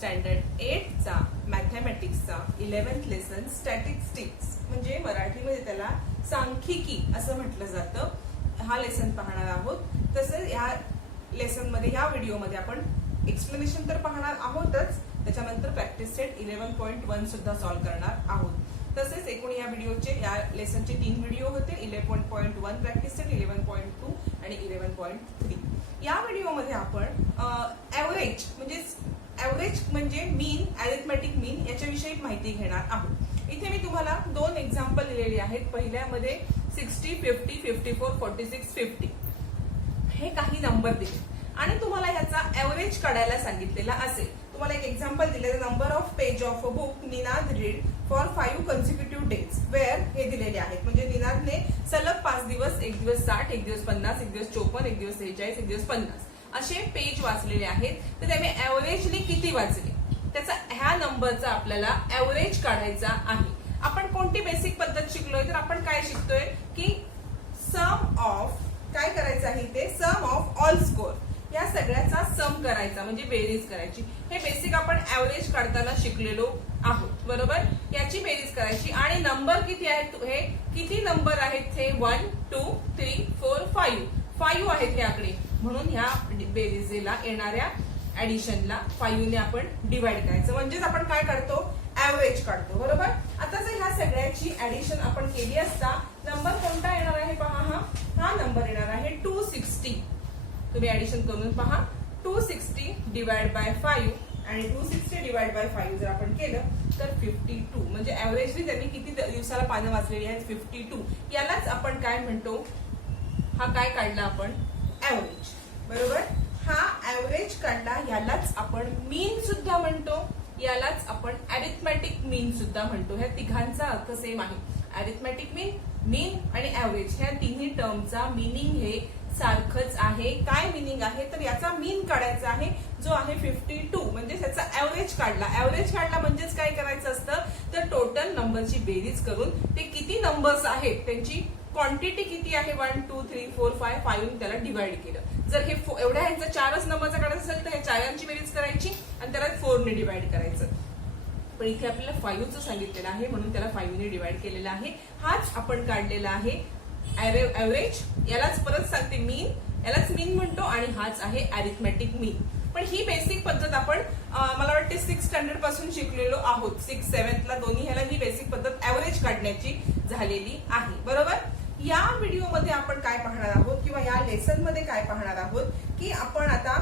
Standard 8चा मॅथमॅटिक्सचा 11th lesson statistics म्हणजे मराठीमध्ये त्याला सांख्यिकी असं म्हटलं जातं. हा लेसन पाहणार आहोत. तसंच या लेसन मध्ये या व्हिडिओमध्ये आपण एक्सप्लेनेशन तर पाहणार आहोतच, त्याच्यानंतर प्रॅक्टिस सेट 11.1 सुद्धा सॉल्व्ह करणार आहोत. तसेच एकूण या व्हिडिओचे या लेसनचे 3 व्हिडिओ होते. 11.1 प्रॅक्टिस सेट, 11.2 आणि 11.3. या व्हिडिओमध्ये आपण ऍव्हरेज म्हणजे मीन, अरिथमेटिक मीन याच्याविषयी माहिती घेणार आहोत. इथे मी तुम्हाला 2 एक्झाम्पल दिलेली आहेत. पहिल्यामध्ये 60, 50, 54, 46, 50 हे काही नंबर दिले आणि तुम्हाला ह्याचा ऍव्हरेज काढायला सांगितलेला असेल. तुम्हाला एक एक्झाम्पल दिले, number of page of a book Ninad read for 5 consecutive days where हे दिलेले आहेत. म्हणजे निनादने सलग 5 दिवस, एक दिवस 60, एक दिवस 50, एक दिवस 54, एक दिवस 46, एक दिवस 50 असे पेज वाचलेले आहेत. तर त्याने ऍव्हरेजली किती वाचले त्याचा ह्या नंबरचा आपल्याला ऍव्हरेज काढायचा आहे. आपण कोणती बेसिक पद्धत शिकलोय, तर आपण काय शिकतोय की सम ऑफ काय करायचं आहे, ते सम ऑफ ऑल स्कोर या सगळ्याचा सम करायचा म्हणजे बेरीज करायची. हे बेसिक आपण ऍव्हरेज काढताना शिकलेलो आहोत, बरोबर. याची बेरीज करायची आणि नंबर किती आहेत, हे किती नंबर आहेत, हे 1 2 3 4 5 आहेत हे आकडे. म्हणून ह्या बेरीजला येणाऱ्या ऍडिशनला 5 ने आपण डिवाइड करायचं. म्हणजेच आपण काय करतो, ऍव्हरेज काढतो, बरोबर. आता जर ह्या सगळ्याची ऍडिशन आपण केली असता नंबर कोणता येणार आहे पहा, हा नंबर येणार आहे 260. तुम्ही ऍडिशन करून पहा. 260 डिवाइड बाय 5 आणि 260 डिवाइड बाय 5 जर आपण केलं तर 52. म्हणजे ऍव्हरेजली त्यांनी किती दिवसाला पानं वाचलेली आहेत, 52. यालाच आपण काय म्हणतो, हा काय काढला आपण, ऍव्हरेज, बरोबर. हा ऍव्हरेज काढला, यालाच आपण मीन सुद्धा म्हणतो, यालाच आपण अरिथमेटिक मीन सुद्धा म्हणतो. ह्या तिघांचा अर्थ सेम आहे. अरिथमेटिक मीन, मीन आणि ऍव्हरेज ह्या तिन्ही टर्मचा मिनिंग हे सारखंच आहे. काय मिनिंग आहे, तर याचा मीन काढायचा आहे जो आहे 52. म्हणजे त्याचा ऍव्हरेज काढला. ऍव्हरेज काढला म्हणजेच काय करायचं असतं, तर टोटल नंबरची बेरीज करून ते किती नंबर्स आहेत त्यांची क्वांटिटी किती आहे 1 2 3 4 5 त्याला डिवाइड केलं. जर हे एवढ्या ह्यांचा 4च नंबरचा काढायचा असेल तर हे 4ची बेरीज करायची आणि त्याला 4 ने डिवाइड करायचं. पण इथे आपल्याला 5चं सांगितलेलं आहे म्हणून त्याला 5 ने डिवाइड केलेला आहे. हाच आपण काढलेला आहे ऍव्हरेज. यालाच परत सांगते मीन, यालाच मीन म्हणतो आणि हाच आहे अरिथमेटिक मीन. पण ही बेसिक पद्धत आपण मला वाटते 6th स्टँडर्ड पासून शिकलेलो आहोत. 6th 7th ला दोन्ही ह्याला ही बेसिक पद्धत ऍव्हरेज काढण्याची झालेली आहे, बरोबर. या व्हिडिओमध्ये आपण काय पाहणार आहोत किंवा या लेसन मध्ये काय पाहणार आहोत की आपण आता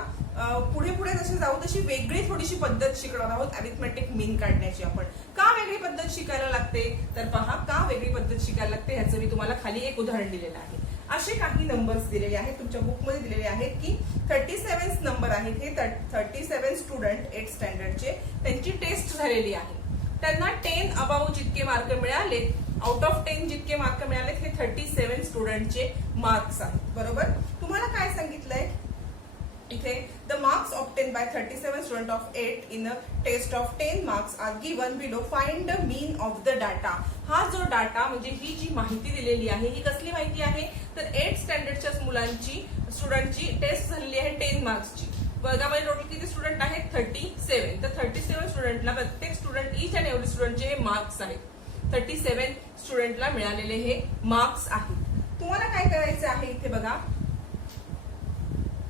पुढे पुढे जसे जाऊ तशी वेगळी थोडीशी पद्धत शिकणार आहोत अरिथमेटिक मीन काढण्याची. आपण का वेगळी पद्धत शिकायला लागते, तर पहा का वेगळी पद्धत शिकायला लागते ह्याचं मी तुम्हाला खाली एक उदाहरण दिलेलं आहे. असे काही नंबर्स दिलेले आहेत तुमच्या बुकमध्ये दिलेले आहेत की 37 नंबर आहेत. हे 37 स्टुडंट 8th स्टँडर्डचे त्यांची टेस्ट झालेली आहे. त्यांना 10 अबाव जितके मार्क मिळाले, आउट ऑफ 10 जितके मार्क मिळाले हे 37 स्टुडंटचे मार्क्स आहेत, बरोबर. तुम्हाला काय सांगितलंय इथे, the marks obtain by 37 student of 8 in a test of 10 marks are given below. Find the mean of the data. हा जो डाटा म्हणजे ही जी माहिती दिलेली आहे ही कसली माहिती आहे, तर 8th स्टँडर्डच्या मुलांची स्टुडंटची टेस्ट झालेली आहे 10 मार्क्सची. वर्गामध्ये टोटल किती स्टुडंट आहेत, 37. तर 37 स्टुडंटला प्रत्येक स्टुडंट इच अँड एव्हरी स्टुडंटचे हे मार्क्स आहेत. 37 स्टुडंटला मिळालेले हे मार्क्स आहेत. तुम्हाला काय करायचं आहे इथे बघा,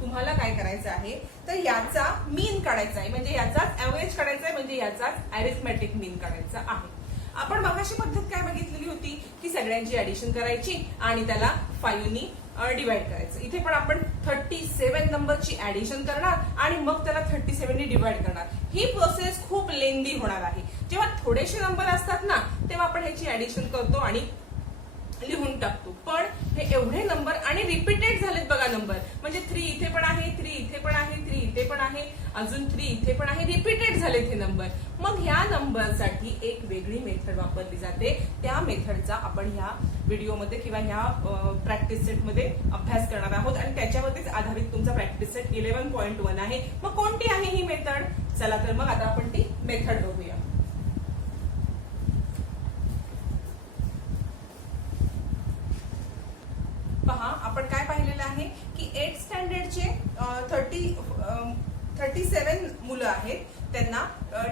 तुम्हाला काय करायचं आहे तर याचा मीन काढायचा आहे. म्हणजे याचाच ऍव्हरेज काढायचा आहे, म्हणजे याचाच अरिथमेटिक मीन काढायचा आहे. आपण मगाशी पद्धत काय बघितलेली होती की सगळ्यांची ऍडिशन करायची आणि त्याला 5 ने डिवाइड करायचं. इथे पण आपण 37 नंबरची ऍडिशन करणार आणि मग त्याला 37 ने डिवाइड करणार. ही प्रोसेस खूप लेंदी होणार आहे. जेव्हा थोडेसे नंबर असतात ना तेव्हा आपण ह्याची ऍडिशन करतो आणि लिहून टाकतो. पण हे एवढे नंबर आणि रिपीटेड झालेत बघा नंबर. म्हणजे 3 इथे पण आहे, 3 इथे पण आहे, 3 इथे पण आहे, अजून 3 इथे पण आहे, रिपीटेड झालेत हे नंबर. मग ह्या नंबरसाठी एक वेगळी मेथड वापरली जाते. त्या मेथडचा आपण ह्या व्हिडिओमध्ये किंवा ह्या प्रॅक्टिस सेटमध्ये अभ्यास करणार आहोत आणि त्याच्यावरतीच आधारित तुमचा प्रॅक्टिस सेट 11.1 आहे. मग कोणती आहे ही मेथड, चला तर मग आता आपण ती मेथड बघूया. पहा आपण काय पाहिलेलं आहे की 8th स्टँडर्डचे 37 मुलं आहेत. त्यांना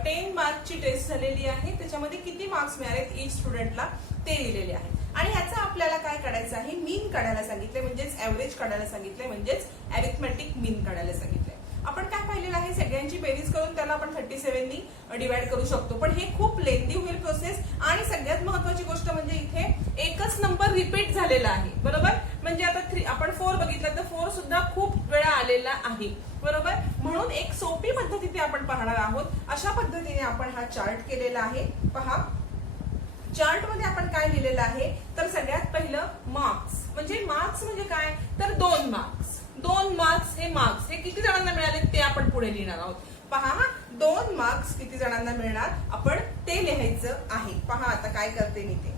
10 मार्कची टेस्ट झालेली आहे, त्याच्यामध्ये किती मार्क्स मिळालेत ईच स्टुडंटला ते दिलेले आहे. आणि ह्याचा आपल्याला काय काढायचं आहे, मीन काढायला सांगितले, म्हणजेच ऍव्हरेज काढायला सांगितले, म्हणजेच अरिथमेटिक मीन काढायला सांगितले. आपण काय पाहिलेलं आहे, सगळ्यांची बेरीज करून त्याला आपण 37 नी डिवाइड करू शकतो, पण हे खूप लेंदी होईल प्रोसेस. आणि सगळ्यात महत्वाची गोष्ट म्हणजे इथे एकच नंबर रिपीट झालेला आहे, बरोबर. म्हणजे आता आपण 4 बघितलं तर 4 सुद्धा खूप वेळा आलेला आहे, बरोबर. म्हणून एक सोपी पद्धतीने आपण पाहणार आहोत. अशा पद्धतीने आपण हा चार्ट केलेला आहे. पहा, चार्ट मध्ये आपण काय लिहिलेलं आहे, तर सगळ्यात पहिलं मार्क्स म्हणजे काय, तर 2 मार्क्स. 2 मार्क्स हे किती जणांना मिळाले ते आपण पुढे लिहिणार आहोत. पहा, 2 मार्क्स किती जणांना मिळणार आपण ते लिहायचं आहे. पहा आता काय करते मी ते.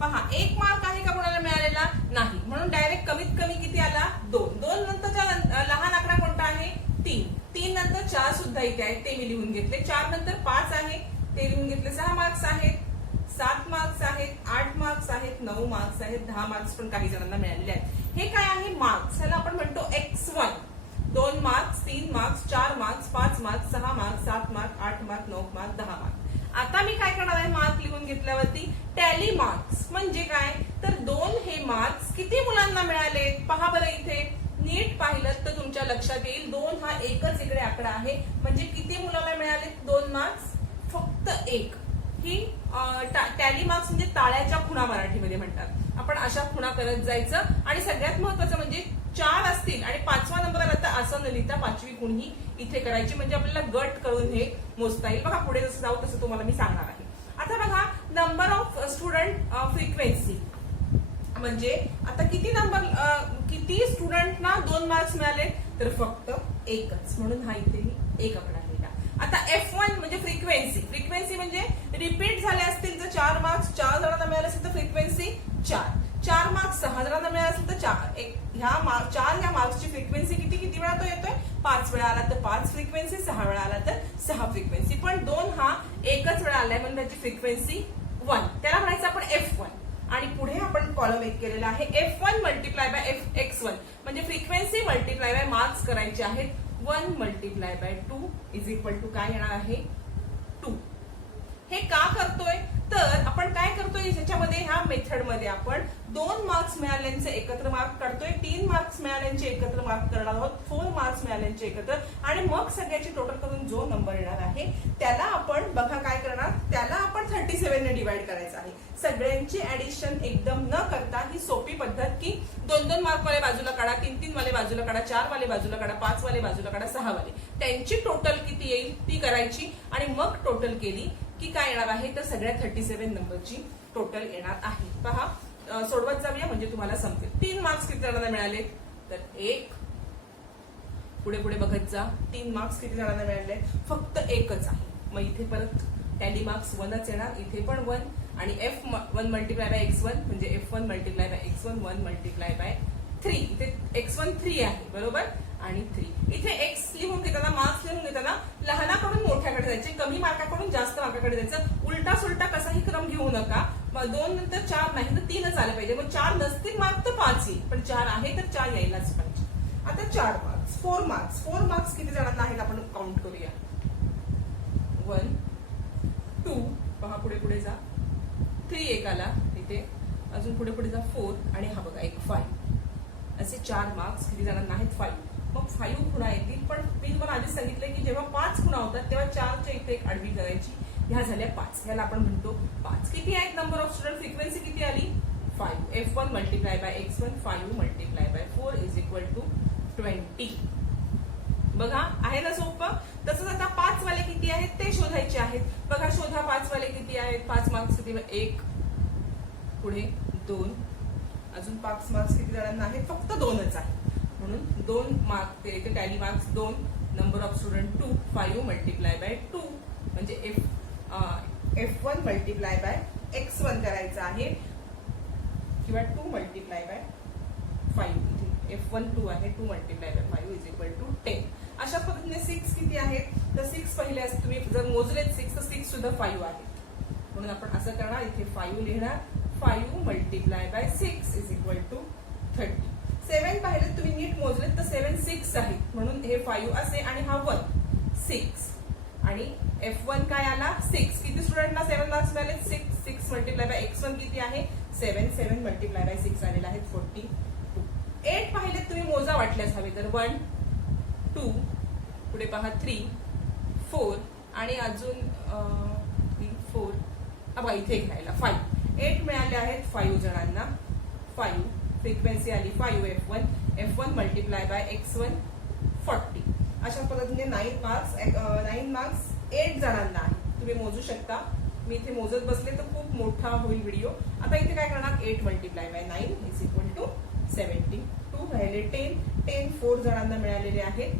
पहा, 1 मार्क आहे का कोणाला मिळालेला नाही, म्हणून डायरेक्ट कमीत कमी किती आला, 2. 2 नंतरचा लहान आकडा कोणता आहे, 3. 3 नंतर 4 सुद्धा इथे आहे, ते मी लिहून घेतले. 4 नंतर 5 आहे, ते लिहून घेतले. 6 मार्क्स आहेत, 7 मार्क्स आहेत, 8 मार्क्स आहेत, 9 मार्क्स आहेत, 10 मार्क्स पण काही जणांना मिळालेले आहेत. हे काय आहे, मार्क्स. ह्याला आपण म्हणतो x1. 2 marks, 3 marks, 4 marks, 5 marks, 6 marks, 7 marks, 8 marks, 9 marks, 10 marks. आता मी काय करणार आहे, मार्क लिहून घेतल्यावरती टॅली मार्क्स म्हणजे काय, तर 2 हे मार्क्स किती मुलांना मिळाले. पहा बरं, इथे नीट पाहिलं तर तुमच्या लक्षात येईल 2 हा एकच इकडे आकडा आहे, म्हणजे किती मुलांना मिळाले 2 मार्क्स, फक्त 1. ही टॅली मार्क्स म्हणजे टाळ्याच्या खुणा मराठीमध्ये म्हणतात. आपण अशा खुणा करत जायचं. आणि सगळ्यात महत्वाचं म्हणजे 4 असतील आणि 5वा नंबर आला तर असं न लिहिता 5वी खुण ही इथे करायची, म्हणजे आपल्याला गट करून हे मोजता येईल. बघा, पुढे जसं जाऊ तसं तुम्हाला मी सांगणार आहे. आता बघा, नंबर ऑफ स्टुडंट फ्रिक्वेन्सी म्हणजे आता किती स्टुडंटना 2 मार्क्स मिळाले, तर फक्त एकच, म्हणून हा इथे मी 1 आकडा लिहिला. आता F1 म्हणजे फ्रिक्वेन्सी म्हणजे रिपीट झाले असतील तर 4 मार्क्स 4 जणांना मिळाले असेल तर फ्रिक्वेन्सी 4. 4 मार्क्स 6 जणांना मिळाले असेल तर 4 ह्या मार्क्सची फ्रिक्वेन्सी किती वेळा तो येतोय, 5 वेळा आला तर 5 फ्रिक्वेन्सी, 6 वेळा आला तर 6 फ्रिक्वेन्सी. पण 2 हा एकच वेळा आलाय म्हणून त्याची फ्रिक्वेन्सी 1, त्याला म्हणायचं आपण F1. आणि पुढे आपण कॉलम 1 केलेला आहे, F1 मल्टिप्लाय बाय X1 म्हणजे फ्रिक्वेन्सी मल्टिप्लाय बाय मार्क्स करायचे आहेत. 1 multiply by 2 is equal to काय येणार आहे, 2. हे का करतोय, तर आपण काय करतोय ह्याच्यामध्ये, ह्या मेथडमध्ये आपण 2 मार्क्स मिळाल्यांचे एकत्र मार्क काढतोय, 3 मार्क्स मिळाल्यांचे एकत्र मार्क करणार आहोत, 4 मार्क्स मिळाल्यांचे एकत्र, आणि मग सगळ्याची टोटल करून जो नंबर येणार आहे त्याला आपण बघा काय करणार, त्याला आपण 37 ने डिवाइड करायचं आहे. सगळ्यांची ऍडिशन एकदम न करता ही सोपी पद्धत की 2-2 मार्क वाले बाजूला काढा, 3-3 वाले बाजूला काढा, 4 वाले बाजूला काढा, 5 वाले बाजूला काढा, 6 वाले, त्यांची टोटल किती येईल ती करायची. आणि मग टोटल केली की काय येणार आहे, तर सगळ्या 37 नंबरची टोटल येणार आहे. पहा, सोडवत जाऊया म्हणजे तुम्हाला समजेल. 3 मार्क्स किती जणांना मिळाले, तर 1. पुढे पुढे बघत जा, 3 मार्क्स किती जणांना मिळाले, फक्त 1च आहे. मग इथे परत टॅली मार्क्स 1च येणार, इथे पण 1. आणि F1 मल्टिप्लाय बाय X1 म्हणजे F1 multiply by X1 1 multiply bye 3. इथे X1 3 आहे, बरोबर, आणि 3. इथे X लिहून घेताना, मार्क्स लिहून घेताना लहानाकडून मोठ्याकडे जायचे, कमी मार्काकडून जास्त मार्काकडे जायचं. उलटा सुलटा कसाही क्रम घेऊ नका. मग 2 नंतर 4 नाही तर 3च आलं पाहिजे. मग 4 नसतील मार्क तर 5 येईल, पण 4 आहे तर 4 यायलाच पाहिजे. आता 4 मार्क्स, 4 मार्क्स किती जणांना आहेत आपण काउंट करूया. 1 2, पहा पुढे पुढे जा, 3 एक आला इथे, अजून पुढे पुढे जा 4, आणि हा बघा एक 5. असे 4 मार्क्स किती जणांना आहेत, 5. मग 5 खुणा येतील, पण मी तुम्हाला आधीच सांगितलं की जेव्हा 5 खुणा होतात तेव्हा 4च्या इथे एक आडवी करायची. ह्या झाल्या 5, ह्याला आपण म्हणतो 5. किती आहेत नंबर ऑफ स्टुडंट, फ्रिक्वेन्सी किती आली, 5. F1 multiply by X1 5 multiply by 4 is equal to 20. बघा, आहे ना सोपं. तसंच आता 5 वाले किती आहेत ते शोधायचे आहेत. बघा, शोधा 5 वाले किती आहेत. 5 मार्क्स किती, 1, पुढे 2, अजून 5 मार्क्स किती जणांना आहेत, फक्त 2च आहे, म्हणून 2 मार्क ते tally marks 2. Number of student 2, 5 multiply by 2 म्हणजे F1 मल्टिप्लाय बाय X1 करायचं आहे, किंवा 2 मल्टिप्लाय बाय 5. F1 2 आहे, 2 multiply by 5 is equal to 10. अशा पद्धतीने 6 किती आहेत, तर 6 पहिले तुम्ही जर मोजलेत 6 तर 6 सुद्धा 5 आहेत, म्हणून आपण असं करणार, इथे 5 लिहिणार. 5 multiply by 6 is equal to 30. 7 पाहिलं तुम्ही नीट मोजलेत तर 7 6 आहे, म्हणून हे 5 असे आणि हा 1 6 आणि F1 काय आला 6. किती स्टुडंटला 7 मार्क्स मिळाले 6. 6 मल्टिप्लाय बाय x1 किती आहे 7. 7 मल्टिप्लाय बाय 6 आलेला आहे 42. 8 पाहिले तुम्ही मोजा वाटल्यास हवे तर 1 2 पुढे पहा 3 4 आणि अजून 3 4 बघा इथे एक राहिला 5. 8 मिळाले आहेत 5 जणांना. 5 फ्रिक्वेन्सी आली 5 F1 मल्टिप्लाय बाय x1 40. अशा पद्धतीने 9 मार्क्स 8 जणांना आहे. तुम्ही मोजू शकता. मी इथे मोजत बसले तर खूप मोठा होईल व्हिडिओ. आता इथे काय करणार 8 multiply by 9 is equal to 70. 2 राहिले 10 4 जणांना मिळालेले आहेत.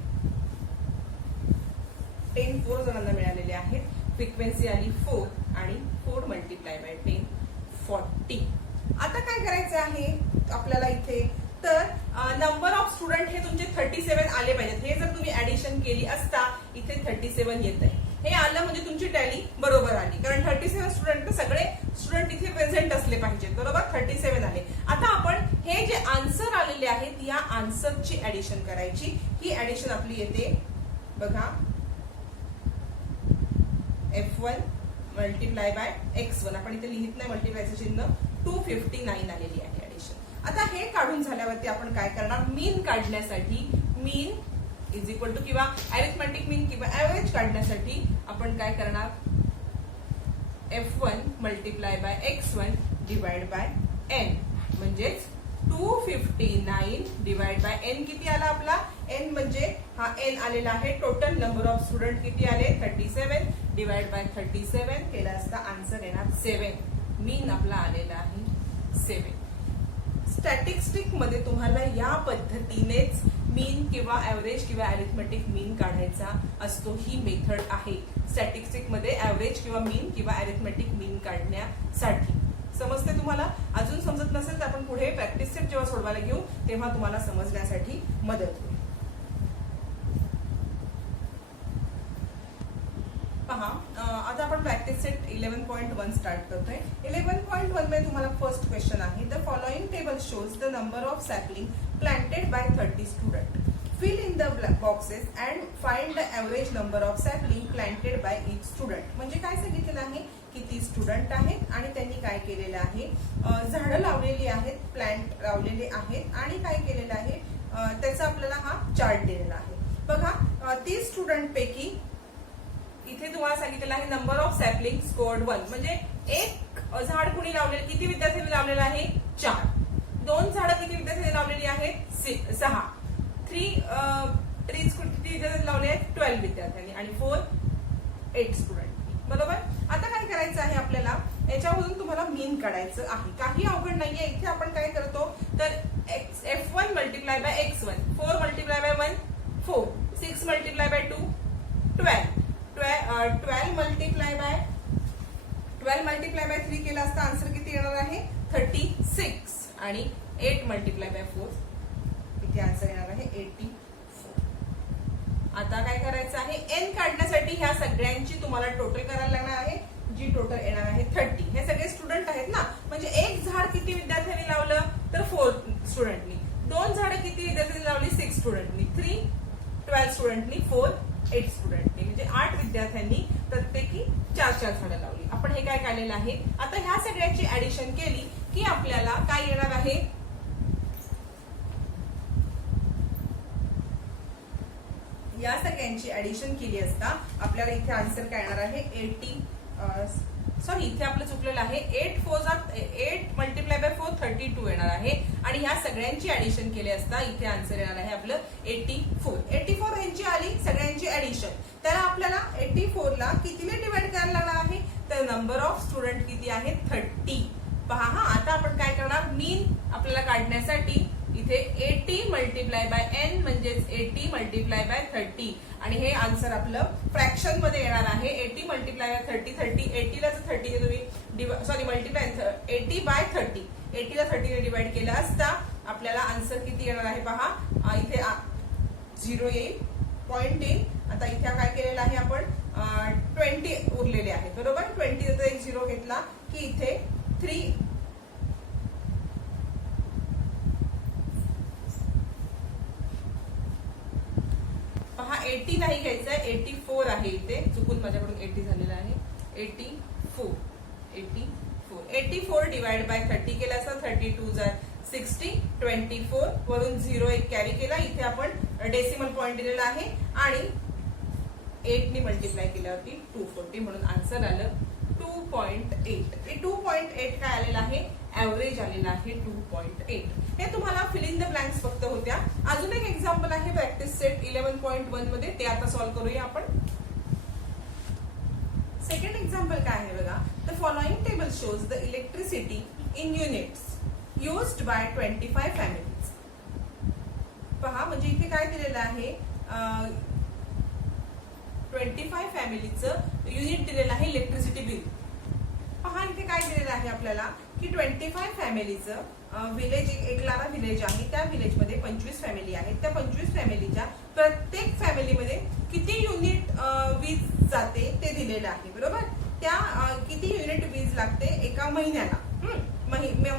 10 4 जणांना मिळालेले आहेत. फ्रिक्वेन्सी आली 4 आणि 4 मल्टिप्लाय बाय 10 40. आता काय करायचं आहे आपल्याला इथे तर नंबर ऑफ स्टुडंट हे तुमचे 37 आले पाहिजेत. हे जर तुम्ही ऍडिशन केली असता इथे 37 येत आहे. हे आलं म्हणजे तुमची टॅली बरोबर आली, कारण 37 स्टुडंट सगळे स्टुडंट इथे प्रेझेंट असले पाहिजेत. बरोबर 37 आले. आता आपण हे जे आन्सर आलेले आहेत या आन्सरची ऍडिशन करायची. ही ऍडिशन आपली येते बघा F1 मल्टिप्लाय बाय x1. आपण इथे लिहित नाही मल्टिप्लायचं चिन्ह. 259 आलेली आहे ऍडिशन. आता हे काढून झाल्यावरती आपण काय करणार मीन काढण्यासाठी मीन इज इक्वल टू किंवा अरिथमेटिक मीन किंवा ऍव्हरेज काढण्यासाठी आपण काय करणार F1 multiply by x1 divide by n म्हणजेच 259 डिवाइड बाय n किती आला आपला n म्हणजे हा n आलेला आहे. टोटल नंबर ऑफ स्टुडंट किती आले 37 डिवाइड बाय 37 केला असता आन्सर येणार 7. मीन आपला आलेला आहे 7. स्टॅटिस्टिक मध्ये तुम्हाला या पद्धतीनेच मीन किंवा ऍव्हरेज किंवा अरिथमेटिक मीन काढायचा असतो. ही मेथड आहे स्टॅटिस्टिक मध्ये ऍव्हरेज किंवा मीन किंवा अरिथमेटिक मीन काढण्यासाठी. समजते तुम्हाला? अजून समजत नसेल तर आपण पुढे प्रॅक्टिस सेट जेव्हा सोडवायला घेऊ तेव्हा तुम्हाला समजण्यासाठी मदत होईल. पहा आता आपण प्रॅक्टिस सेट 11.1 स्टार्ट करतोय. 11.1 मध्ये तुम्हाला फर्स्ट क्वेश्चन आहे the following table shows the number of sapling planted by 30 student. Fill in the boxes and find the average number of sapling planted by each student. म्हणजे काय सांगितलेलं आहे किती student आहेत आणि त्यांनी काय केलेलं आहे झाडं लावलेली आहेत, प्लांट लावलेले आहेत आणि काय केलेलं आहे त्याचा आपल्याला हा चार्ट दिलेला आहे. बघा 30 स्टुडंट पैकी इथे तुम्हाला सांगितलेलं आहे नंबर ऑफ सॅपलिंग स्कोर्ड 1. म्हणजे एक झाड कुणी लावलेलं किती विद्यार्थ्यांनी लावलेलं आहे 4. 2 झाडं किती विद्यार्थ्यांनी लावलेली आहेत 6. 3 ट्रीज किती विद्यार्थ्यांनी लावले आहेत 12 विद्यार्थ्यांनी आणि 8 स्टुडंट. बरोबर. आता काय करायचं आहे आपल्याला याच्यामधून तुम्हाला मीन काढायचं आहे. काही अवघड नाहीये. इथे आपण काय करतो तर F1 multiply by x1 4 multiply by 1 4 6 multiply by 2 12 multiply by 3 केला असता आन्सर किती येणार आहे 36 आणि 8 मल्टिप्लाय बाय 4 इथे आन्सर येणार आहे 84. आता काय करायचं आहे n काढण्यासाठी ह्या सगळ्यांची तुम्हाला टोटल करायला लागणार आहे जी टोटल येणार आहे 30. हे सगळे स्टुडंट आहेत ना. म्हणजे एक झाड किती विद्यार्थ्यांनी लावलं तर 4 स्टुडंटनी. 2 झाडं किती विद्यार्थ्यांनी लावली 6 स्टुडंटनी. 3 12 स्टुडंटनी. 4 8 स्टुडंटनी. म्हणजे 8 विद्यार्थ्यांनी प्रत्येकी 4 झाडं लावली. आपण हे काय काढलेलं आहे. आता ह्या सगळ्याची ऍडिशन केली की आपल्याला काय येणार आहे या सगळ्यांची ऍडिशन केली असता आपल्याला इथे आन्सर काय येणार आहे 80. सॉरी इथे आपलं चुकलेलं आहे 8 मल्टिप्लाय बाय 4 32 येणार आहे आणि ह्या सगळ्यांची ऍडिशन केली असता इथे आन्सर येणार आहे आपलं 84 यांची आली सगळ्यांची ऍडिशन. तर आपल्याला 84 ला कितीने डिवाइड करायला लागणार आहे तर नंबर ऑफ स्टुडंट किती आहेत 30. पहा हा आता आपण काय करणार मीन आपल्याला काढण्यासाठी इथे 80 मल्टिप्लाय बाय n म्हणजेच 80 मल्टिप्लाय बाय 30 आणि हे आन्सर आपलं फ्रॅक्शन मध्ये येणार आहे 80 मल्टिप्लाय बाय 30 80 ला 30 तुम्ही सॉरी मल्टिप्लाय 80 बाय 30 80 ला 30 ने डिवाइड केलं असता आपल्याला आन्सर किती येणार आहे पहा इथे 0 येईल पॉइंट येईल. आता इथे काय केलेलं आहे आपण 20 उरलेले आहेत. बरोबर 20 एक 0 घेतला की इथे 3 घ्यायचा आहे 84 आहे इथे, चुकून माझ्याकडून 80 झालेला आहे. 84 डिवाइड बाय 30 केला असता 32 जा 60, 24 वरून 0 एक कॅरी केला, इथे आपण डेसिमल पॉइंट दिलेला आहे आणि 8 ने मल्टिप्लाय केल्यावरती 240 म्हणून आन्सर आलं 2.8. 2.8 काय आलेलं आहे, ऍव्हरेज आलेला आहे 2.8. हे तुम्हाला फिल इन द ब्लँक्स फक्त होत्या. अजून एक एक्झाम्पल आहे प्रॅक्टिस सेट 11.1 मध्ये, ते आता सॉल्व्ह करूया आपण. सेकंड एक्झाम्पल काय आहे बघा. The following table shows the electricity in units used by 25 families. पहा म्हणजे इथे काय दिलेलं आहे, 25 फॅमिलीचं युनिट दिलेलं आहे इलेक्ट्रिसिटी बिल. पहा इथे काय दिलेलं आहे आपल्याला की 25 फॅमिलीचं विलेज, एक लारा विलेज आहे, त्या विलेज मध्ये 25 फॅमिली आहेत. त्या 25 फॅमिलीच्या प्रत्येक फॅमिलीमध्ये किती युनिट वीज जाते ते दिलेलं आहे, बरोबर. त्या किती युनिट वीज लागते एका महिन्याला,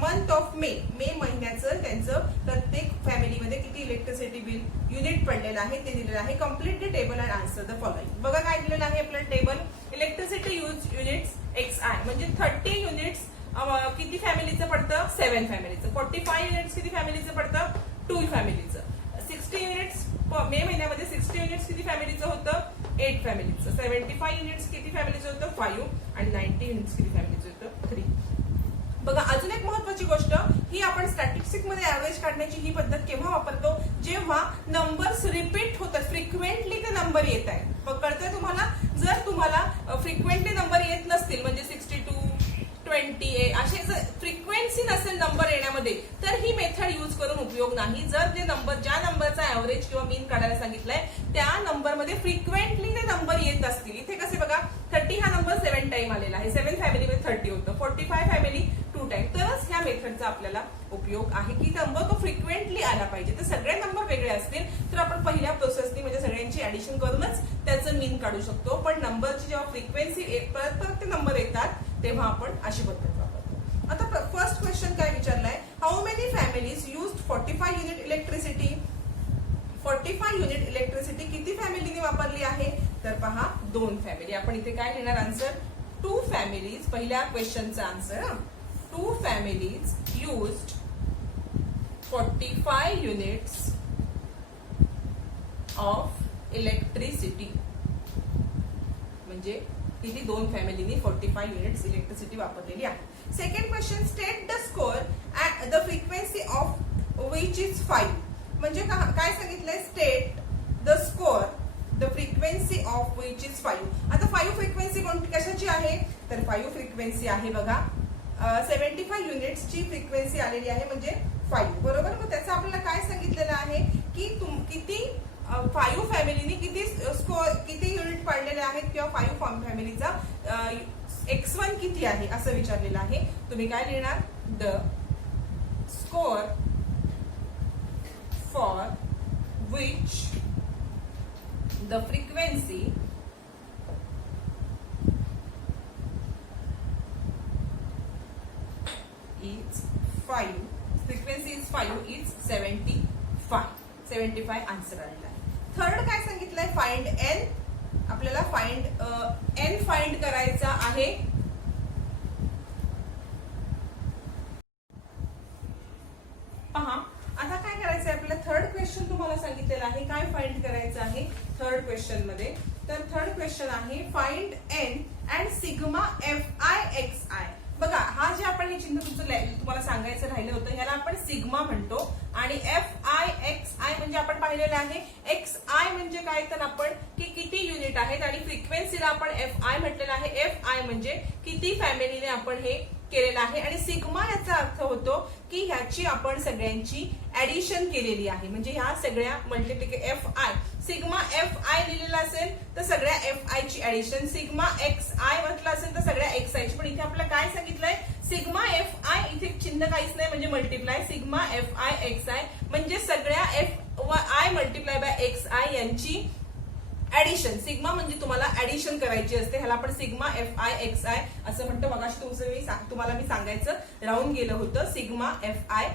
मंथ ऑफ मे महिन्याचं त्यांचं प्रत्येक फॅमिलीमध्ये किती इलेक्ट्रिसिटी बिल युनिट पडलेलं आहे ते दिलेलं आहे. Complete the table and answer the following. बघा काय दिलेलं आहे आपलं table. Electricity use units XI म्हणजे 30 युनिट्स किती फॅमिलीचं पडतं, 7 फॅमिलीचं. 45 युनिट्स किती फॅमिलीचं पडतं, 2 फॅमिलीचं. 60 युनिट्स मे महिन्यामध्ये 60 युनिट्स किती फॅमिलीचं होतं, 8 फॅमिलीचं. 75 युनिट्स किती फॅमिलीचं होतं, 5. आणि 90 युनिट्स किती फॅमिलीचं होतं, 3. बघा अजून एक महत्वाची गोष्ट, ही आपण स्टॅटिस्टिक मध्ये ऍव्हरेज काढण्याची ही पद्धत केव्हा वापरतो, जेव्हा नंबर्स रिपीट होतात, फ्रिक्वेंटली ते नंबर येत आहेत. कळतंय तुम्हाला. जर तुम्हाला फ्रिक्वेंटली नंबर येत नसतील, म्हणजे 62, 28 असे जर फ्रिक्वेन्सी नसेल नंबर येण्यामध्ये, तर ही मेथड यूज करून उपयोग नाही. जर जे नंबर, ज्या नंबरचा ऍव्हरेज किंवा मीन काढायला सांगितलंय त्या नंबरमध्ये फ्रिक्वेंटली ते नंबर येत असतील. इथे कसे बघा 30 हा नंबर 7 टाइम आलेला आहे, 7 फॅमिलीमध्ये 30 होतं. 45 फॅमिली 2 टाइम, तरच ह्या मेथडचा आपल्याला उपयोग आहे की नंबर तो फ्रिक्वेंटली आला पाहिजे. तर सगळे नंबर वेगळे असतील तर आपण पहिल्या प्रोसेसनी म्हणजे सगळ्यांची ऍडिशन करूनच त्याचं मीन काढू शकतो. पण नंबरची जेव्हा फ्रिक्वेन्सी परत ते नंबर येतात तेव्हा आपण अशी पद्धत वापरतो. आता फर्स्ट क्वेश्चन काय विचारलाय, how many families used 45 unit electricity. 45 unit electricity किती फॅमिलीने वापरली आहे, तर पहा 2 फॅमिली. आपण इथे काय लिहिणार आन्सर, 2 फॅमिलीज. पहिल्या क्वेश्चनचा answer 2 families used 45 units of electricity. म्हणजे किती, 2 फॅमिलीनी 45 युनिट्स इलेक्ट्रिसिटी वापरलेली आहे. Second question, state the score at the frequency of which is 5. म्हणजे काय सांगितलंय, state the score the frequency of which is 5. आता 5 फ्रिक्वेन्सी कोणती, कशाची आहे, तर 5 फ्रिक्वेन्सी आहे बघा 75 युनिट्सची फ्रिक्वेन्सी आलेली आहे, म्हणजे 5, बरोबर. मग त्याचं आपल्याला काय सांगितलेलं आहे की किती 5 फॅमिलीनी किती युनिट पडलेले आहेत किंवा 5 फॅमिलीचा X1 किती आहे असं विचारलेलं आहे. तुम्ही काय लिहिणार, the score for which the frequency is 5. Frequency is 5 is 75 answer आलेला आहे. थर्ड काय सांगितलंय, फाइंड एन. आपल्याला फाइंड एन फाइंड करायचा आहे. पहा आता काय करायचंय आपल्याला, थर्ड क्वेश्चन तुम्हाला सांगितलेलं आहे काय फाइंड करायचं आहे थर्ड क्वेश्चन मध्ये. तर थर्ड क्वेश्चन आहे find N and sigma FI/XI. बघा हा जे आपण हे चिन्ह तुम्हाला सांगायचं राहिलं होतं, याला आपण सिग्मा म्हणतो. आणि FI/XI म्हणजे आपण पाहिलेलं आहे. XI म्हणजे काय, तर आपण की किती युनिट आहेत, आणि फ्रिक्वेन्सीला आपण FI म्हटलेलं आहे. FI म्हणजे किती फॅमिलीने आपण हे केलेलं आहे. आणि सिग्मा याचा अर्थ होतो की ह्याची आपण सगळ्यांची ऍडिशन केलेली आहे. म्हणजे ह्या सगळ्या FI सिग्मा FI लिहिलेला असेल तर सगळ्या FI ची ऍडिशन, सिग्मा XI म्हटलं असेल तर सगळ्या XI ची. पण इथे आपल्याला काय सांगितलंय, सिग्मा FI, इथे चिन्ह काहीच नाही म्हणजे मल्टिप्लाय, सिग्मा FI/XI म्हणजे सगळ्या FI मल्टिप्लाय बाय XI यांची ऍडिशन, सिग्मा म्हणजे तुम्हाला ऍडिशन करायची असते, ह्याला आपण सिग्मा FI असं म्हणतो. मगाशी तुम्हाला मी सांगायचं राहून गेलं होतं, सिग्मा FI.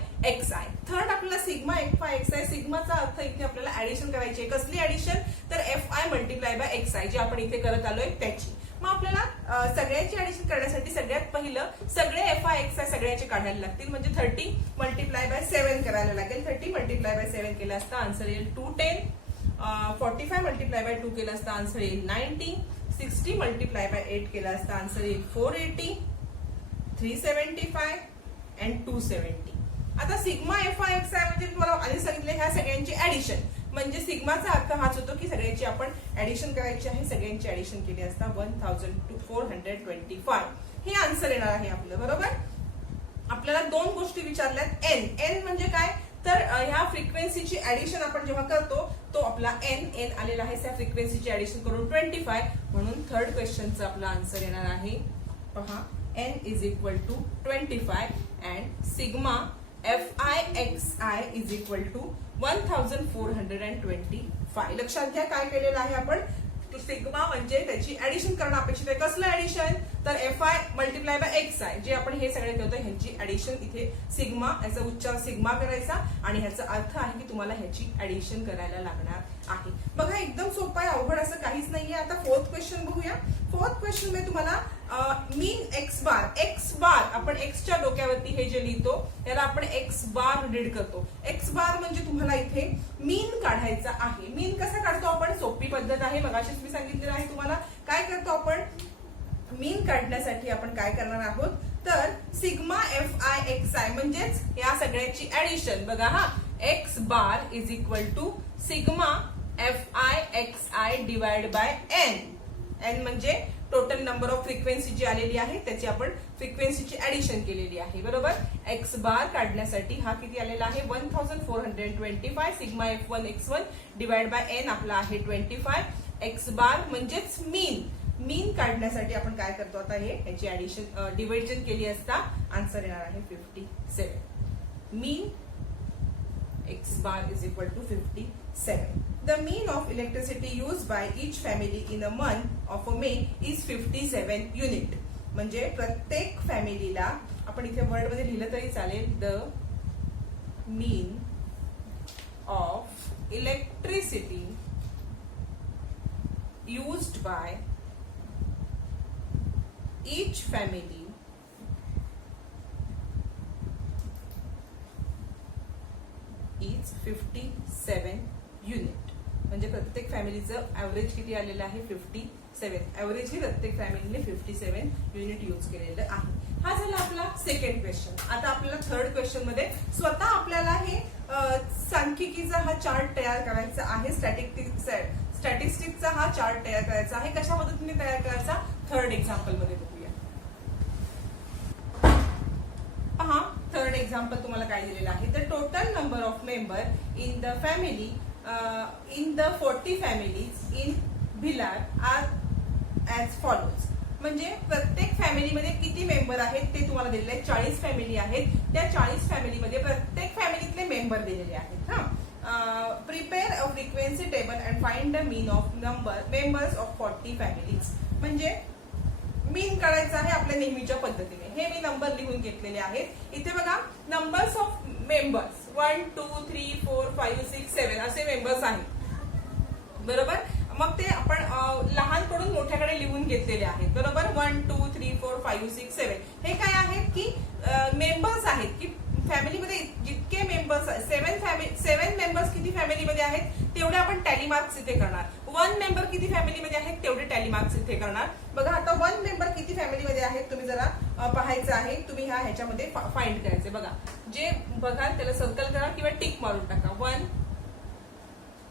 थर्ड आपल्याला सिग्मा FI, सिग्माचा अर्थ इथे आपल्याला ऍडिशन करायची आहे. कसली ऍडिशन? तर FI मल्टिप्लाय बाय XI, जे आपण इथे करत आलोय त्याची. मग आपल्याला सगळ्यांची ऍडिशन करण्यासाठी सगळ्यात पहिलं सगळे FI XI सगळ्याचे काढायला लागतील, म्हणजे 30 मल्टिप्लाय बाय 7 करायला लागेल. 30 मल्टिप्लाय बाय 7 केलं असता आन्सर येईल 210. 45 मल्टिप्लाय बाय 2 केलं असता आन्सर येईल 90. 60 मल्टिप्लाय बाय 8 केलं असता आन्सर येईल 480, 375 अँड 270. आता सिग्मा FI XI म्हणजे तुम्हाला आधी सांगितलं ह्या सगळ्यांची ऍडिशन, म्हणजे सिग्माचा अर्थ हाच होतो की सगळ्यांची आपण ऍडिशन करायची आहे. सगळ्यांची ऍडिशन केली असता 1425 हे आन्सर येणार आहे आपलं. बरोबर. आपल्याला दोन गोष्टी विचारल्यात. एन म्हणजे काय? तर ह्या फ्रिक्वेन्सीची ऍडिशन आपण जेव्हा करतो तो आपला एन आलेला आहे, त्या फ्रिक्वेन्सीची ऍडिशन करून 25, म्हणून थर्ड क्वेश्चनचा आपला आन्सर येणार आहे. पहा, n is equal to 25 and sigma FI XI is equal to 1425. लक्षात घ्या काय केलेलं आहे आपण. सिग्मा म्हणजे त्याची ऍडिशन करणं अपेक्षित आहे. कसलं ऍडिशन? तर FI मल्टिप्लाय बाय XI, जे आपण हे सगळे ठेवतो ह्यांची ऍडिशन. इथे सिग्मा याचा उच्चार सिग्मा करायचा आणि ह्याचा अर्थ आहे की तुम्हाला ह्याची ऍडिशन करायला लागणार आहे. बघा एकदम सोपं आहे, अवघड असं काहीच नाहीये. आता फोर्थ क्वेश्चन बघूया. फोर्थ क्वेश्चन मध्ये तुम्हाला मीन एक्स बार आपण एक्सच्या डोक्यावरती हे जे लिहितो याला आपण एक्स बार रीड करतो. एक्स बार म्हणजे तुम्हाला इथे मीन काढायचा आहे. मीन कसा काढतो आपण? सोपी पद्धत आहे, मगाशीच मी सांगितलेलं आहे तुम्हाला. काय करतो आपण? मीन काढण्यासाठी आपण काय करणार आहोत तर सिग्मा FI XI म्हणजेच या सगळ्याची ऍडिशन. बघा हा, X bar is equal to sigma FI XI divide by N. N म्हणजे टोटल नंबर ऑफ फ्रिक्वेन्सी जी आलेली आहे त्याची आपण फ्रिक्वेन्सीची ऍडिशन केलेली आहे. बरोबर. एक्स बार काढण्यासाठी हा किती आलेला आहे? 1425. Sigma F1 X1 divide by N आपला आहे 25. एक्स बार म्हणजेच मीन काढण्यासाठी आपण काय करतो आता हे याची ऍडिशन डिव्हिजन केली असता आन्सर येणार आहे 57. Mean X bar is equal to 57. The mean of electricity used by each family in a month of a May is 57 unit. म्हणजे प्रत्येक फॅमिलीला आपण इथे वर्ड मध्ये लिहिलं तरी चालेल. The mean of electricity used by each family is 57 unit. म्हणजे प्रत्येक फॅमिलीचं ऍव्हरेज किती आलेलं आहे? 57. ऍव्हरेजली प्रत्येक फॅमिलीने 57 युनिट यूज केलेलं आहे. हा झाला आपला सेकंड क्वेश्चन. आता आपल्याला थर्ड क्वेश्चन मध्ये स्वतः आपल्याला हे सांख्यिकीचा हा चार्ट तयार करायचा आहे. स्टॅटिस्टिक्सचा हा चार्ट तयार करायचा आहे. कशा पद्धतीने तयार करायचा? थर्ड एक्झाम्पल मध्ये बघूया. पहा, थर्ड एक्झाम्पल तुम्हाला काय दिलेलं आहे? The total number of member in the family in the 40 families in Bhilar are as follows. म्हणजे प्रत्येक फॅमिलीमध्ये किती मेंबर आहेत ते तुम्हाला दिलेले आहेत. 40 फॅमिली आहेत. त्या 40 फॅमिलीमध्ये प्रत्येक फॅमिलीतले मेंबर दिलेले आहेत. Prepare a frequency table and find the mean of members of 40 families. म्हणजे मीन काढायचं आहे आपल्या नेहमीच्या पद्धतीने. हे मी नंबर लिहून घेतलेले आहेत. इथे बघा, नंबर्स ऑफ मेंबर्स 1 2 3 4 5 6 7 असे मेंबर्स आहेत. बरोबर. मग ते आपण लहानकडून मोठ्याकडे लिहून घेतलेले आहेत. बरोबर. 1 2 3 4 5 6 7 हे काय आहेत की मेंबर्स आहेत की फॅमिलीमध्ये जितके मेंबर्स 7 मेंबर्स किती फॅमिलीमध्ये आहेत तेवढे आपण टॅली मार्क्स इथे करणार. 1 मेंबर किती फॅमिलीमध्ये आहेत तेवढे टॅली मार्क्स इथे करणार. बघा आता 1 मेंबर किती फॅमिलीमध्ये आहेत तुम्ही जरा पाहायचं आहे. तुम्ही ह्याच्यामध्ये फाइंड करायचे. बघा, जे बघाल त्याला सर्कल करा किंवा टिक मारून टाका. 1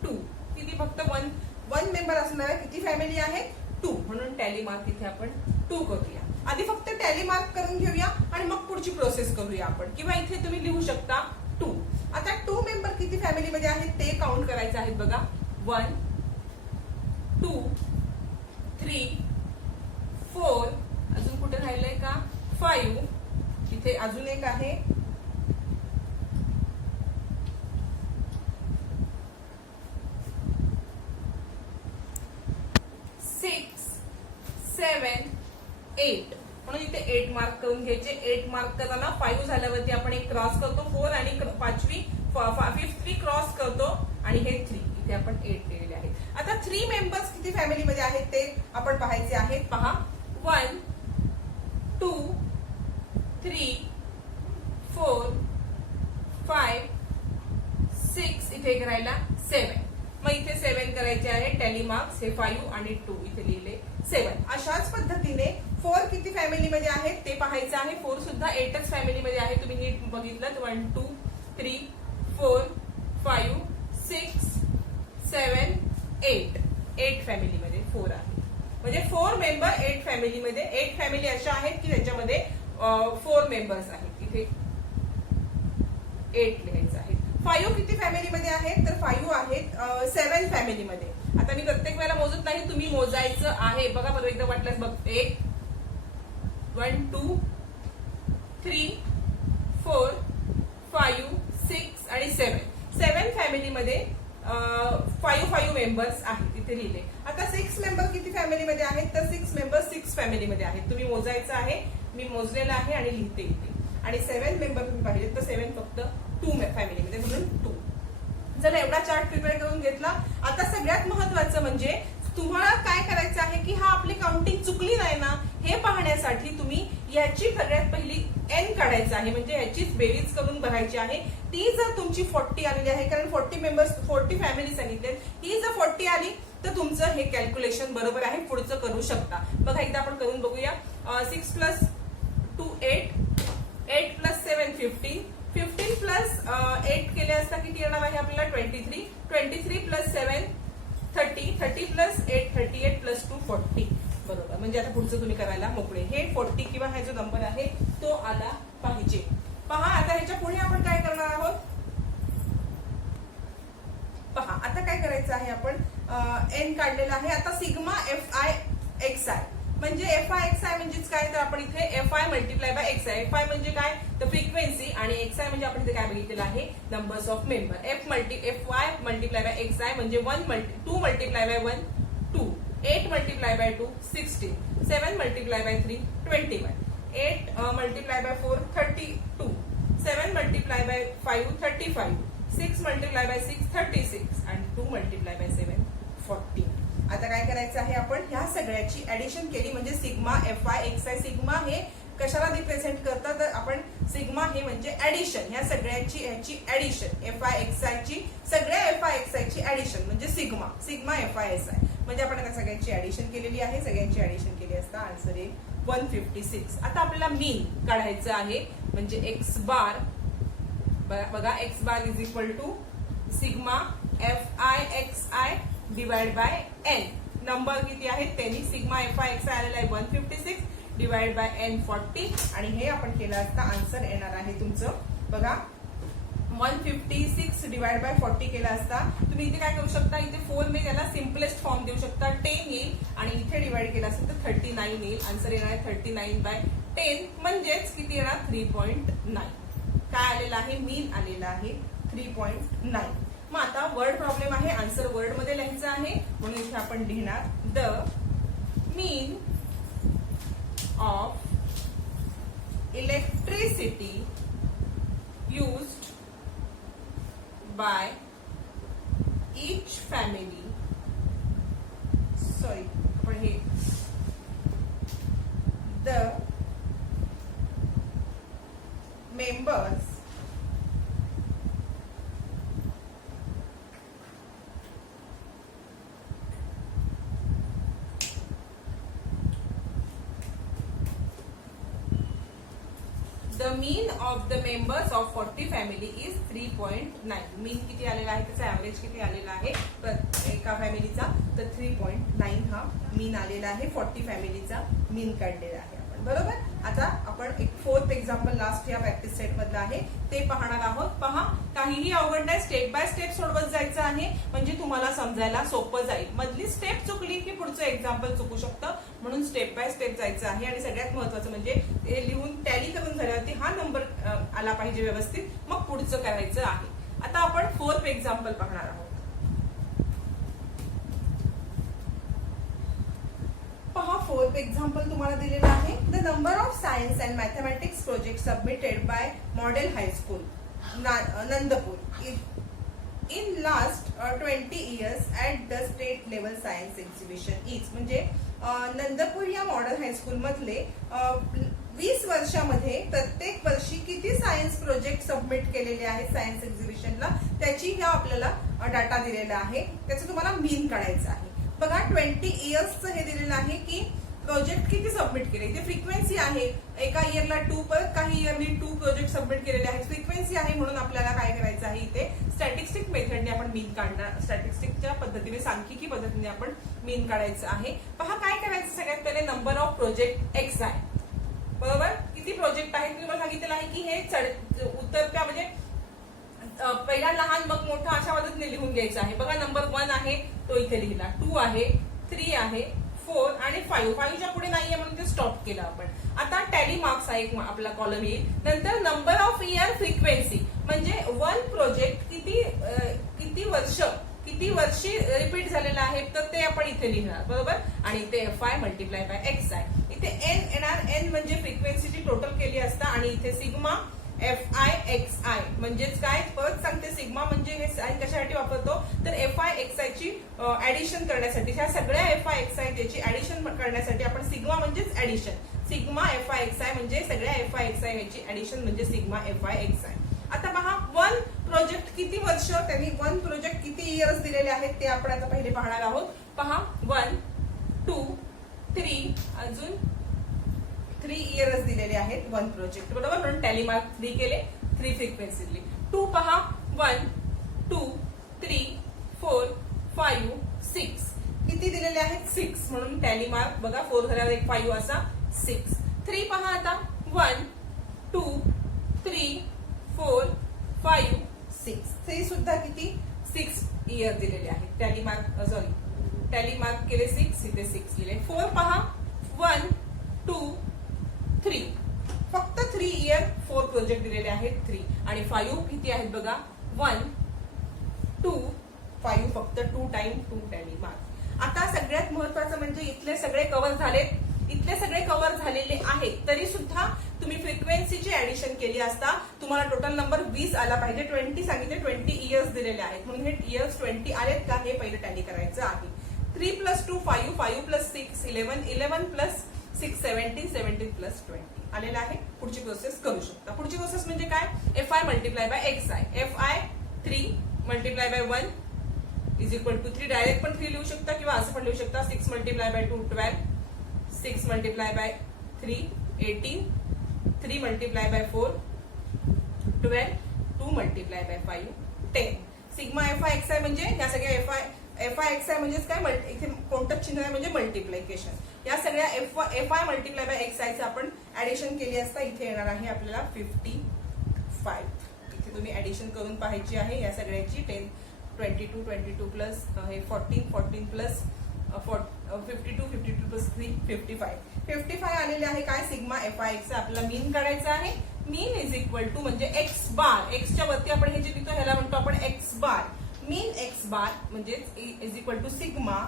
2 किती? फक्त 1 मेंबर असणार. किती फॅमिली आहे? 2. म्हणून टॅली मार्क इथे आपण 2 करूया. आधी फक्त टॅली मार्क करून घेऊया आणि मग पुढची प्रोसेस करूया आपण. किंवा इथे तुम्ही लिहू शकता 2. आता 2 मेंबर किती फॅमिलीमध्ये आहेत ते काउंट करायचे आहेत. बघा, 1 2 3 4 अजून कुठे राहिलंय का? 5. इथे अजून एक आहे. करून घ्यायचे. 8 मार्क करताना 5 झाल्यावरती आपण एक क्रॉस करतो 4 आणि फिफ्थवी क्रॉस करतो आणि हे 3 इथे आपण 8 लिहिलेले आहेत. आता 3 मेंबर्स किती फॅमिलीमध्ये आहेत ते आपण पाहायचे आहेत. पहा 1 2 3 4 5 6 इथे करायला 7. मग इथे 7 करायचे आहे. टॅली मार्क्स हे 5 आणि 2 इथे लिहिले 7. अशाच पद्धतीने 4 किती फॅमिलीमध्ये आहेत ते पाहायचं आहे. 4 सुद्धा 8च फॅमिलीमध्ये आहे. तुम्ही नीट बघितलं 1 2 3 4 5 6 7 8 फॅमिलीमध्ये 4 आहे. म्हणजे 4 मेंबर 8 फॅमिलीमध्ये. 8 फॅमिली अशा आहेत की त्याच्यामध्ये 4 मेंबर्स आहेत. इथे 8 लिहायचं आहे. 5 किती फॅमिलीमध्ये आहेत तर 5 आहेत 7 फॅमिलीमध्ये. आता मी प्रत्येक वेळेला मोजत नाही, तुम्ही मोजायचं आहे. बघा बरोबर एकदा वाटल्यास बघ. 1 2 3 4 5 6 आणि 7 फॅमिलीमध्ये 5 मेंबर्स आहेत इथे लिहिले. आता 6 मेंबर किती फॅमिलीमध्ये आहेत तर 6 मेंबर 6 फॅमिलीमध्ये आहेत. तुम्ही मोजायचं आहे. मी मोजलेलं आहे आणि लिहिते इथे. आणि 7 मेंबर तुम्ही पाहिजे तर 7 फक्त 2 फॅमिलीमध्ये म्हणून 2. जर एवढा चार्ट प्रिपेअर करून घेतला. आता सगळ्यात महत्वाचं म्हणजे तुम्हाला काय करायचं आहे की हा आपली काउंटिंग चुकली नाही ना हे पाहण्यासाठी तुम्ही याची सगळ्यात पहिली एन काढायचं आहे. म्हणजे याचीच बेरीज करून बघायची आहे. ती जर तुमची 40 आलेली आहे, कारण 40 फॅमिली सांगितले, ही जर 40 आली तर तुमचं हे कॅल्क्युलेशन बरोबर आहे. पुढचं करू शकता. बघा एकदा आपण करून बघूया. 6 + 2 8 8 + 7 15 15 + 8 केले असता किती येणार आहे आपल्याला 23 23 + 7 30 30 + 8 38 + 2 40. बरोबर. म्हणजे आता पुढचं तुम्ही करायला मोकळे. हे 40 किंवा हा जो नंबर आहे तो आला पाहिजे. पहा आता ह्याच्या पुढे आपण काय करणार आहोत. पहा आता काय करायचं आहे. आपण एन काढलेला आहे. आता सिग्मा FI XI म्हणजे FI XI म्हणजेच काय तर आपण इथे FI × XI. FI म्हणजे काय तर फ्रिक्वेन्सी आणि XI म्हणजे आपण इथे काय बघितलेलं आहे numbers of member. FI × XI म्हणजे 2 × 1 2 8 × 2 16 7 × 3 21 8 × 4 32 7 × 5 35 6 × 6 36 आणि 2 × 7 40. आता काय करायचं आहे आपण ह्या सगळ्याची ऍडिशन केली म्हणजे सिग्मा FI XI. सिग्मा हे कशाला रिप्रेझेंट करतात तर आपण सिग्मा हे म्हणजे ऍडिशन. ह्या सगळ्याची ह्याची ऍडिशन FI XI ची सगळ्या FI XI ची ऍडिशन म्हणजे सिग्मा FI SI. म्हणजे आपण आता सगळ्यांची ऍडिशन केलेली आहे. सगळ्यांची ऍडिशन केली असता आन्सर येईल 156. आता आपल्याला मीन काढायचं आहे म्हणजे x बार. बघा x bar = sigma FI XI divide by n. Number किती आहेत त्यांनी सिग्मा FI XI आलेला आहे 156 डिवाइड बाय n 40 आणि हे आपण केलं असता आन्सर येणार आहे तुमचं. बघा 156 डिवाइड बाय 40 केला असता तुम्ही इथे काय करू शकता. इथे 4 ने त्याला सिम्पलेस्ट फॉर्म देऊ शकता 10 येईल आणि इथे डिवाइड केला असेल तर 39 येईल. आन्सर येणार आहे 39/10 म्हणजेच किती येणार 3.9. काय आलेला आहे मीन आलेला आहे 3.9. मग आता वर्ड प्रॉब्लेम आहे. आन्सर वर्ड मध्ये लिहायचं आहे म्हणून इथे आपण लिहिणार the mean of electricity used by each family. Sorry, आपण हे the members The mean of the members of 40 family is 3.9. मीन किती आलेला आहे त्याचा ऍव्हरेज किती आलेला आहे एका फॅमिलीचा तर 3.9 हा मीन आलेला आहे. 40 फॅमिलीचा मीन काढलेला आहे आपण. बरोबर. आता आपण एक 4th एक्झाम्पल लास्ट या प्रॅक्टिस सेट मधलं आहे ते पाहणार आहोत. पहा काहीही अवघड नाही. स्टेप बाय स्टेप सोडवत जायचं आहे म्हणजे तुम्हाला समजायला सोपं जाईल. मधली स्टेप चुकली की पुढचं एक्झाम्पल चुकू शकतं म्हणून स्टेप बाय स्टेप जायचं आहे. आणि सगळ्यात महत्वाचं म्हणजे हे लिहून टॅली करून झाल्यावरती हा नंबर आला पाहिजे व्यवस्थित मग पुढचं करायचं आहे. आता आपण 4th एक्झाम्पल पाहणार आहोत. पहा फोर्थ एक्झाम्पल तुम्हाला दिलेलं आहे. The number of science and mathematics project submitted by model high school Nandpur in last 20 years at the state level science exhibition is. म्हणजे नंदपूर या मॉडेल हायस्कूल मधले 20 वर्षामध्ये प्रत्येक वर्षी किती सायन्स प्रोजेक्ट सबमिट केलेले आहेत सायन्स एक्झिबिशनला, त्याची ह्या आपल्याला डाटा दिलेला आहे. त्याचं तुम्हाला मीन काढायचं आहे. बघा 20 yearsचं हे दिलेलं आहे की प्रोजेक्ट किती सबमिट केले. इथे फ्रिक्वेन्सी आहे, एका इयरला 2, परत काही इयरली 2 प्रोजेक्ट सबमिट केलेले आहेत. फ्रिक्वेन्सी आहे म्हणून आपल्याला काय करायचं आहे, इथे स्टॅटिस्टिक मेथडने आपण मीन काढणार. स्टॅटिस्टिकच्या पद्धतीने, सांख्यिकी पद्धतीने आपण मीन काढायचं आहे. पहा काय करायचं, सगळ्यात पहिले नंबर ऑफ प्रोजेक्ट एक्स आहे, बरोबर. किती प्रोजेक्ट आहेत तुम्हाला सांगितलेलं आहे की हे उतरत्या म्हणजे पहिला लहान मग मोठा अशा पद्धतीने लिहून घ्यायचं आहे. बघा नंबर 1 आहे तो इथे लिहिला, 2 आहे, 3 आहे, 4 आणि 5. 5च्या पुढे नाहीये म्हणून ते स्टॉप केलं आपण. आता टॅली मार्क्स हा एक आपला कॉलम येईल. नंतर नंबर ऑफ इयर फ्रिक्वेन्सी म्हणजे 1 प्रोजेक्ट किती वर्षी रिपीट झालेला आहे तर ते आपण इथे लिहिणार, बरोबर. आणि इथे FI मल्टिप्लाय बाय एक्स आहे. इथे एन येणार, एन म्हणजे फ्रिक्वेन्सीची टोटल केली असता. आणि इथे सिग्मा FI XI म्हणजेच काय, परत सांगते, सिग्मा म्हणजे हे साइन कशासाठी वापरतो तर FI XI ची ऍडिशन करण्यासाठी. ह्या सगळ्या FI XI त्याची ऍडिशन करण्यासाठी आपण सिग्मा म्हणजेच ऍडिशन, सिग्मा FI XI म्हणजे सगळ्या FI XI याची ऍडिशन म्हणजे सिग्मा FI XI. आता पहा 1 प्रोजेक्ट किती वर्ष, त्यांनी 1 प्रोजेक्ट किती इयर्स दिलेले आहेत ते आपण आता पहिले पाहणार आहोत. पहा 1, 2, 3 अजून 3 इयर्स दिलेले आहेत 1 प्रोजेक्ट, बरोबर. म्हणून टॅली मार्क 3 केले, 3 फ्रिक्वेन्सी दिली. 2 पहा 1, 2, 3, 4, 5, 6 किती दिलेले आहेत 6 म्हणून टॅली मार्क बघा 4 झाल्यावर एक 5 असा 6. 3 पहा आता 1, 2, 3, 4, 5, 6. 3 सुद्धा किती 6 इयर दिलेले आहेत. टॅली मार्क टॅली मार्क केले 6, इथे 6 लिहिले. 4 पहा 1, 2, 3 फक्त 3 इयर 4 प्रोजेक्ट दिलेले आहेत 3. आणि 5 किती आहेत बघा 1, 2, 5 फक्त 2 टाइम 2 टॅली मार्क. आता सगळ्यात महत्वाचं म्हणजे इथले सगळे कव्हर झालेत. इथले सगळे कव्हर झालेले आहेत तरी सुद्धा तुम्ही फ्रिक्वेन्सीची ऍडिशन केली असता तुम्हाला टोटल नंबर 20 आला पाहिजे. 20 सांगितले, 20 इयर्स दिलेले आहेत म्हणून हे इयर्स 20 आलेत का हे पहिले टॅली करायचं आहे. 3 + 2 5, 5 + 6 11, 11 + 6 17, 17 + 20 आलेला आहे. पुढची प्रोसेस करू शकता. पुढची प्रोसेस म्हणजे काय, FI multiply by XI. FI 3 multiply by 1 is equal to 3. Direct पण 3 लिहू शकता किंवा असं पण लिहू शकता. 6 multiply by 2 12, 6 multiply by 3 18, 3 multiply by 4 12, 2 multiply by 5 10. Sigma FI XI म्हणजे या सगळ्या FI XI म्हणजेच काय, इथे कोणतंच चिन्ह आहे म्हणजे मल्टिप्लिकेशन. या सगळ्या FI मल्टिप्लाय बाय XI चं आपण ऍडिशन केली असता इथे येणार आहे आपल्याला 55. इथे तुम्ही ऍडिशन करून पाहायची आहे या सगळ्याची. 10 22 22 प्लस हे 14 14 प्लस 52 52 प्लस 3 55 आलेले आहे. काय, सिग्मा FI XI आपल्याला मीन काढायचा आहे. मीन इज इक्वल टू म्हणजे एक्स बार, एक्सच्या वरती आपण हे जे लिहितो ह्याला म्हणतो आपण एक्स बार. मीन एक्स बार म्हणजे is equal to sigma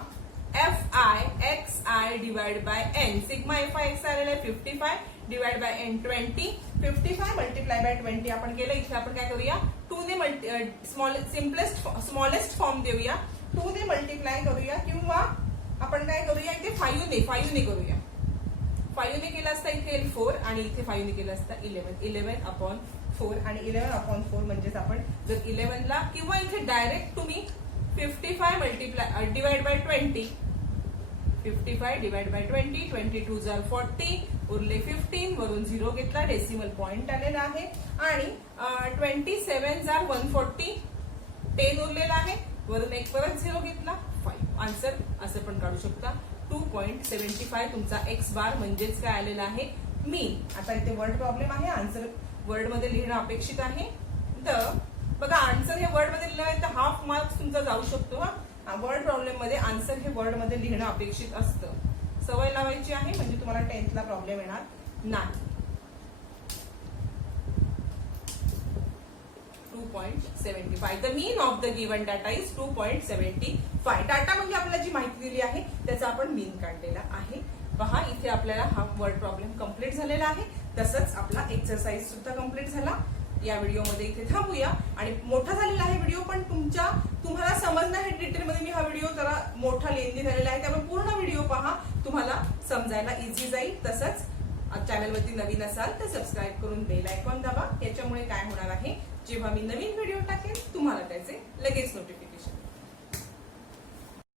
FI XI divide by N. सिग्मा FI XI आलेला आहे 55 divide by N 20. 55 multiply by 20 आपण केलं. इथे आपण काय करूया 2 ने स्मॉलेस्ट फॉर्म देऊया, 2 ने मल्टिप्लाय करूया किंवा आपण काय करूया इथे 5 ने करूया. 5 ने केलं असता इथे 4 आणि इथे 5 ने केलं असता 11/4 आणि 11/4 म्हणजेच आपण जर 11 ला किंवा इथे डायरेक्ट तुम्ही 55 multiply divide by 20, 55 divide bye 20, 22 जार 40 उरले 15, वरून 0 घेतला, डेसिमल पॉइंट आलेला आहे. आणि 27 जार 140, 10 उरलेला आहे, वरून एक परत 0 घेतला 5. आन्सर असं पण काढू शकता 2.75 तुमचा एक्स बार म्हणजेच काय आलेला आहे मीन. आता इथे वर्ड प्रॉब्लेम आहे, आन्सर वर्ड मध्ये लिहिणं अपेक्षित आहे. तर बघा आन्सर हे वर्ड मध्ये लिहिलं तर हाफ मार्क्स तुमचा जाऊ शकतो. हा वर्ड प्रॉब्लेम मध्ये आन्सर हे वर्ड मध्ये लिहिणं अपेक्षित असतं. सवय लावायची आहे म्हणजे तुम्हाला 10th ला प्रॉब्लेम येणार नाही. 2.75. The mean of the given data is 2.75. Data म्हणजे आपल्याला जी माहिती दिली आहे त्याचा आपण मीन काढलेला आहे. पहा इथे आपल्याला हा वर्ड प्रॉब्लेम कंप्लीट झालेला आहे, तसंच आपला एक्सरसाइज सुद्धा कंप्लीट झाला. या व्हिडिओमध्ये इथे थांबूया. आणि मोठा झालेला आहे व्हिडिओ, पण तुम्हाला समजणं हे डिटेलमध्ये मी हा व्हिडिओ जरा मोठा लेंदी झालेला आहे, त्यामुळे पूर्ण व्हिडिओ पहा, तुम्हाला समजायला इझी जाईल. तसंच चॅनलवरती नवीन असाल तर सबस्क्राईब करून बेल आयकॉन दाबा. याच्यामुळे काय होणार आहे, जेव्हा मी नवीन व्हिडिओ टाकेन तुम्हाला त्याचे लगेच नोटिफिकेशन